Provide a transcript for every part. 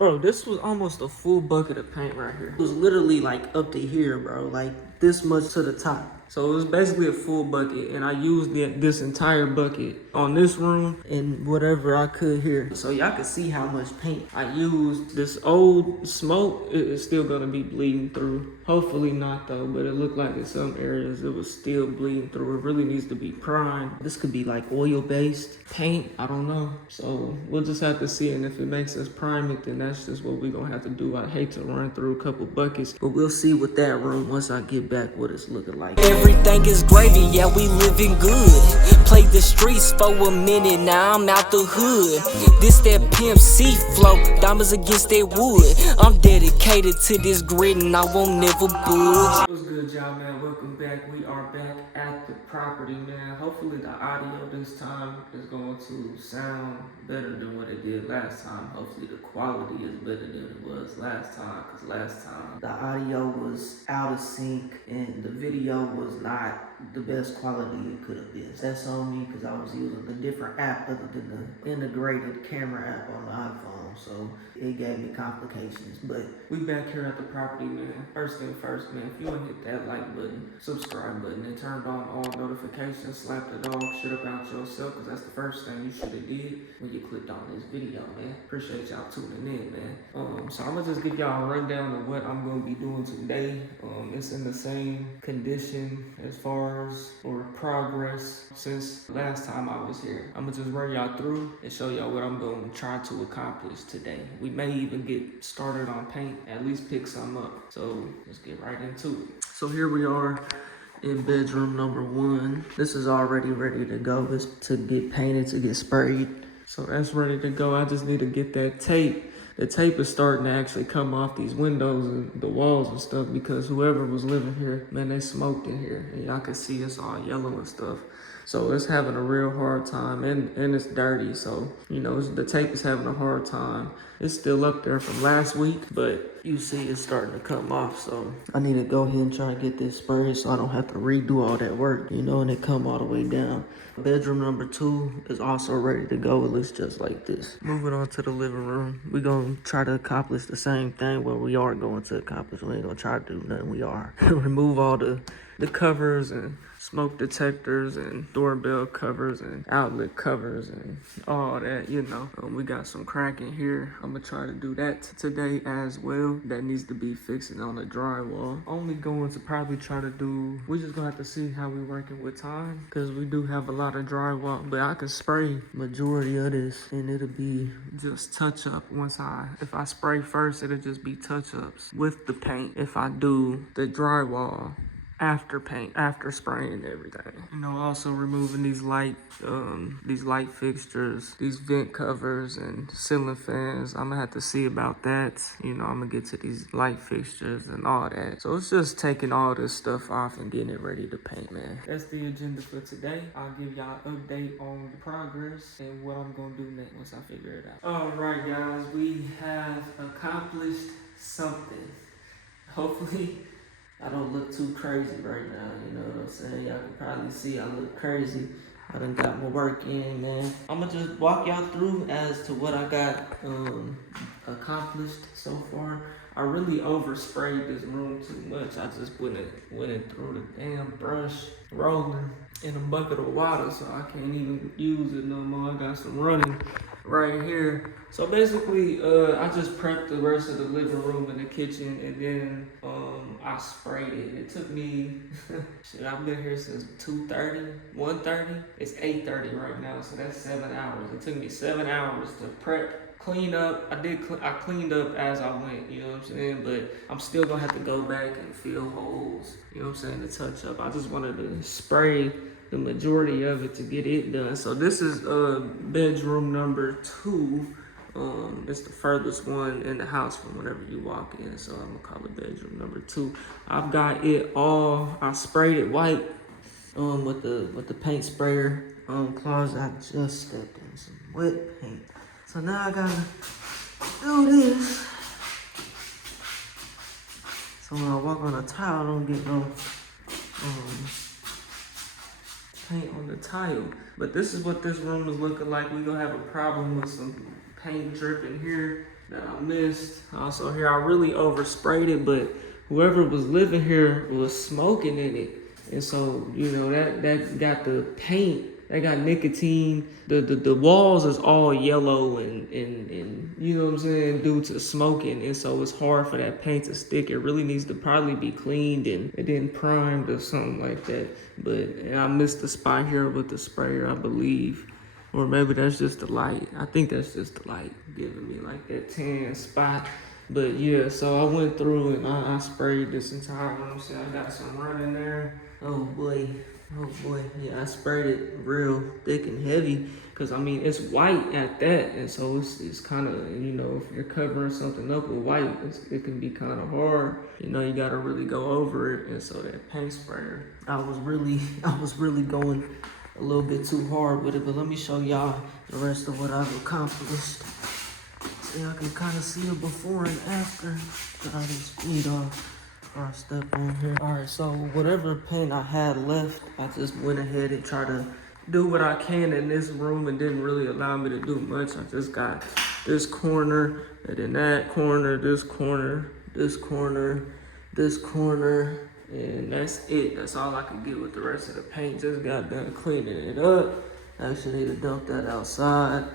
Bro, this was almost a full bucket of paint right here. It was literally like up to here, bro. Like this much to the top. So it was basically a full bucket, and I used this entire bucket on this room and whatever I could here. So y'all can see how much paint I used. This old smoke is still gonna be bleeding through. Hopefully not though, but it looked like in some areas it was still bleeding through. It really needs to be primed. This could be like oil-based paint, I don't know. So we'll just have to see, and if it makes us prime it, then that's just what we're gonna have to do. I hate to run through a couple buckets, but we'll see with that room once I get back what it's looking like. Everything is gravy, yeah, we living good. Played the streets for a minute, now I'm out the hood. This that Pimp C flow, diamonds against that wood. I'm dedicated to this grid and I won't never budge. What's good, y'all, man? Welcome back. We are back at the property, man. Hopefully the audio this time is going to sound better than what it did last time. Hopefully the quality is better than it was last time, because last time the audio was out of sync and the video was not the best quality it could have been. That's on me because I was using a different app other than the integrated camera app on the iPhone, so it gave me complications. But we back here at the property, man. First thing first, man, if you want to hit that like button, subscribe button, and turn on all notifications, slap the dog shit about yourself, because that's the first thing you should have did when you clicked on this video, man. Appreciate y'all tuning in, man. So I'm gonna just give y'all a rundown of what I'm gonna be doing today. It's in the same condition as far as or progress since last time I was here. I'm gonna just run y'all through and show y'all what I'm gonna try to accomplish today. We may even get started on paint, at least pick some up. So let's get right into it. So here we are in bedroom number 1. This is already ready to go. It's to get painted, to get sprayed. So that's ready to go. I just need to get that tape. The tape is starting to actually come off these windows and the walls and stuff, because whoever was living here, man, they smoked in here. And y'all can see it's all yellow and stuff. So it's having a real hard time, and it's dirty. So, you know, the tape is having a hard time. It's still up there from last week, but you see it's starting to come off. So I need to go ahead and try to get this sprayed so I don't have to redo all that work, you know, and it come all the way down. Bedroom number 2 is also ready to go. It looks just like this. Moving on to the living room. We're going to try to accomplish the same thing. Well, we are going to accomplish. We ain't going to try to do nothing. We are. Remove all the covers and smoke detectors and doorbell covers and outlet covers and all that, you know. We got some crack in here. I'm gonna try to do that today as well. That needs to be fixing on the drywall. Only going to probably try to do, we're just gonna have to see how we working with time, because we do have a lot of drywall, but I can spray majority of this and it'll be just touch up. If I spray first, it'll just be touch ups with the paint. If I do the drywall after paint, after spraying everything. You know, also removing these light fixtures, these vent covers and ceiling fans. I'm gonna have to see about that. You know, I'm gonna get to these light fixtures and all that. So it's just taking all this stuff off and getting it ready to paint, man. That's the agenda for today. I'll give y'all an update on the progress and what I'm gonna do next once I figure it out. All right, guys, we have accomplished something. Hopefully I don't look too crazy right now, you know what I'm saying? Y'all can probably see I look crazy. I done got my work in, man. I'm gonna just walk y'all through as to what I got accomplished so far. I really oversprayed this room too much. I just went in through the damn brush, rolling in a bucket of water, so I can't even use it no more. I got some running right here. So basically, I just prepped the rest of the living room and the kitchen, and then I sprayed it. It took me, shit, I've been here since 2:30, 1:30. It's 8:30 right now, so that's 7 hours. It took me 7 hours to prep, clean up. I cleaned up as I went, you know what I'm saying? But I'm still gonna have to go back and fill holes, you know what I'm saying, to touch up. I just wanted to spray the majority of it to get it done. So this is bedroom number 2. It's the furthest one in the house from whenever you walk in, so I'm gonna call it bedroom number 2. I've got it all, I sprayed it white with the paint sprayer closet. I just stepped in some wet paint, so now I gotta do this so when I walk on a tile I don't get no paint on the tile. But this is what this room is looking like. We're gonna have a problem with some paint dripping here that I missed. Also here, I really oversprayed it, but whoever was living here was smoking in it. And so, you know, that got the paint, that got nicotine. The walls is all yellow and you know what I'm saying, due to smoking. And so it's hard for that paint to stick. It really needs to probably be cleaned and then primed or something like that. But I missed the spot here with the sprayer, I believe. Or maybe that's just the light. I think that's just the light giving me like that tan spot. But yeah, so I went through and I sprayed this entire room. See, I got some running there. Oh boy, yeah, I sprayed it real thick and heavy because I mean it's white at that, and so it's kind of, you know, if you're covering something up with white, it can be kind of hard. You know, you gotta really go over it, and so that paint sprayer, I was really going a little bit too hard with it. But let me show y'all the rest of what I've accomplished. So y'all can kind of see the before and after. Got all this speed off. Or step on here. Alright, so whatever paint I had left, I just went ahead and tried to do what I can in this room and didn't really allow me to do much. I just got this corner, and then that corner, this corner, this corner, this corner, and that's it. That's all I could get with the rest of the paint. Just got done cleaning it up. Actually need to dump that outside.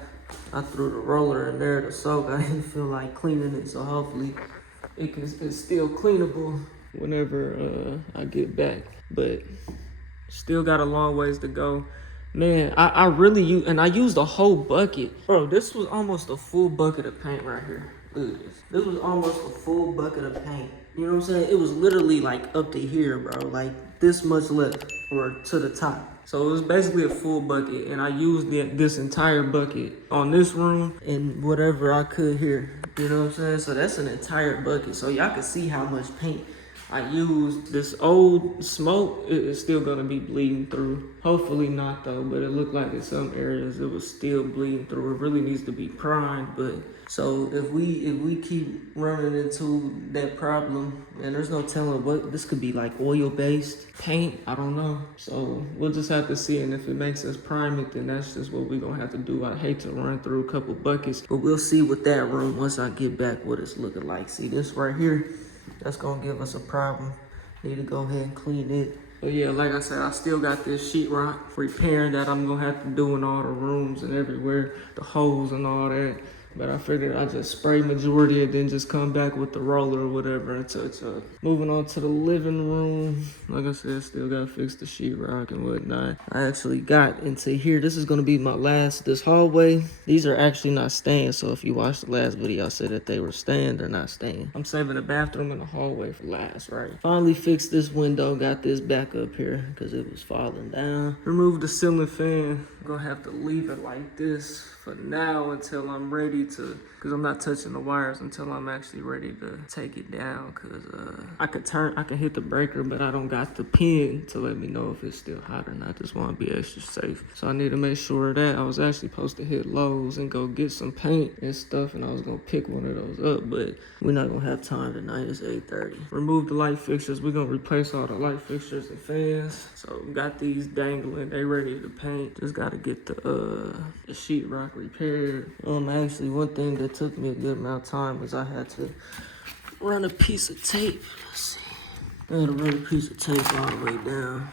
I threw the roller in there to soak. I didn't feel like cleaning it, so hopefully it's still cleanable whenever I get back, but still got a long ways to go. Man, I really used a whole bucket. Bro, this was almost a full bucket of paint right here. Look at this. This was almost a full bucket of paint. You know what I'm saying? It was literally like up to here, bro. Like this much left, or to the top. So it was basically a full bucket, and I used this entire bucket on this room and whatever I could here. You know what I'm saying? So that's an entire bucket. So y'all can see how much paint I used. This old smoke is still gonna be bleeding through. Hopefully not though, but it looked like in some areas it was still bleeding through. It really needs to be primed, but so if we keep running into that problem, and there's no telling what this could be, like oil-based paint, I don't know. So we'll just have to see, and if it makes us prime it, then that's just what we're gonna have to do. I hate to run through a couple buckets, but we'll see with that room once I get back what it's looking like. See this right here? That's gonna give us a problem. Need to go ahead and clean it. But yeah, like I said, I still got this sheetrock repairing that I'm gonna have to do in all the rooms and everywhere, the holes and all that. But I figured I'd just spray majority and then just come back with the roller or whatever and touch up. Moving on to the living room. Like I said, still gotta fix the sheetrock and whatnot. I actually got into here. This is gonna be my last, this hallway. These are actually not staying. So if you watched the last video, I said that they were staying, they're not staying. I'm saving the bathroom and the hallway for last, right? Finally fixed this window, got this back up here because it was falling down. Removed the ceiling fan. I'm gonna have to leave it like this for now until I'm ready to, because I'm not touching the wires until I'm actually ready to take it down, because I can hit the breaker, but I don't got the pin to let me know if it's still hot or not. I just want to be extra safe, so I need to make sure of that. I was actually supposed to hit Lowe's and go get some paint and stuff, and I was gonna pick one of those up, but we're not gonna have time tonight. It's 8:30. Remove the light fixtures. We're gonna replace all the light fixtures and fans. So got these dangling, they ready to paint. Just gotta get the sheetrock repaired. Actually, one thing that took me a good amount of time was I had to run a piece of tape. Let's see. I had to run a piece of tape all the way down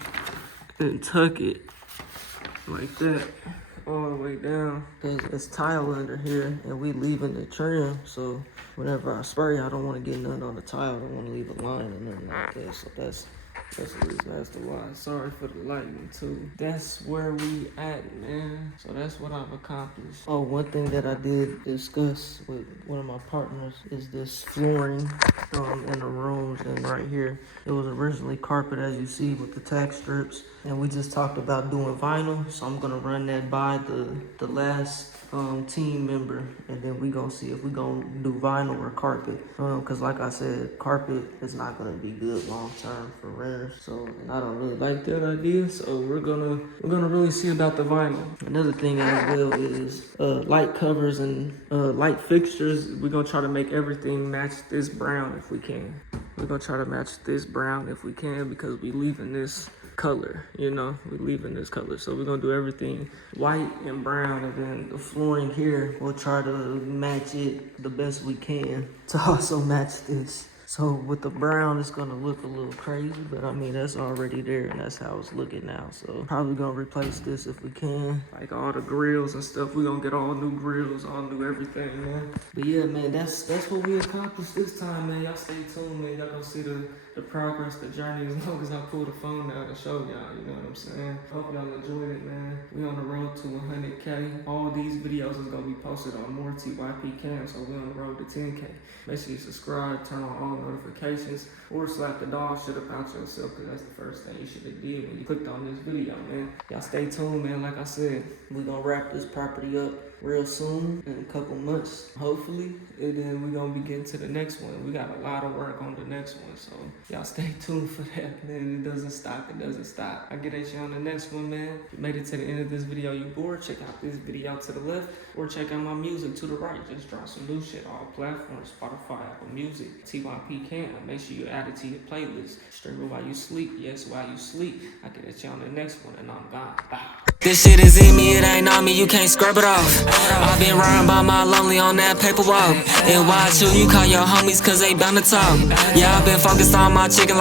and tuck it like that all the way down. There's tile under here, and we leaving the trim, so whenever I spray, I don't want to get nothing on the tile. I don't want to leave a line or nothing like that. So that's the reason as to why. Sorry for the lighting too. That's where we at, man. So that's what I've accomplished. Oh, one thing that I did discuss with one of my partners is this flooring in the rooms and right here. It was originally carpet, as you see, with the tack strips, and we just talked about doing vinyl. So I'm gonna run that by the last team member, and then we gonna see if we gonna do vinyl or carpet, because like I said, carpet is not gonna be good long term for renters, so, and I don't really like that idea, so we're gonna really see about the vinyl. Another thing as well is light covers and light fixtures. We're gonna try to make everything match this brown if we can. We're gonna try to match this brown if we can, because we leaving this color, you know, we leaving this color. So we're gonna do everything white and brown, and then the flooring here, we'll try to match it the best we can to also match this. So with the brown, it's gonna look a little crazy, but I mean, that's already there and that's how it's looking now. So probably gonna replace this if we can. Like all the grills and stuff, we're gonna get all new grills, all new everything, man. But yeah, man, that's what we accomplished this time, man. Y'all stay tuned, man. Y'all gonna see the progress, the journey, as long as I pull the phone out and show y'all, you know what I'm saying? Hope y'all enjoyed it, man. We on the road to 100K. All these videos is gonna be posted on more TYP Cam, so we on the road to 10K. Make sure you subscribe, turn on all notifications, or slap the dog shit about yourself, because that's the first thing you should have did when you clicked on this video, man. Y'all stay tuned, man. Like I said, we gonna wrap this property up real soon, in a couple months, hopefully, and then we're gonna be getting to the next one. We got a lot of work on the next one, so y'all stay tuned for that, man. It doesn't stop, it doesn't stop. I'll get at you on the next one, man. If you made it to the end of this video, you bored, check out this video to the left, or check out my music to the right. Just drop some new shit, all platforms, Spotify, Apple Music, TYP Cam. Make sure you add it to your playlist. Stream it while you sleep, yes, while you sleep. I'll get at you on the next one, and I'm gone. Bye. This shit is in me, it ain't on me, you can't scrub it off. I've been riding by my lonely on that paper walk. And watch who you call your homies, cause they bound to talk. Yeah, I've been focused on my chicken.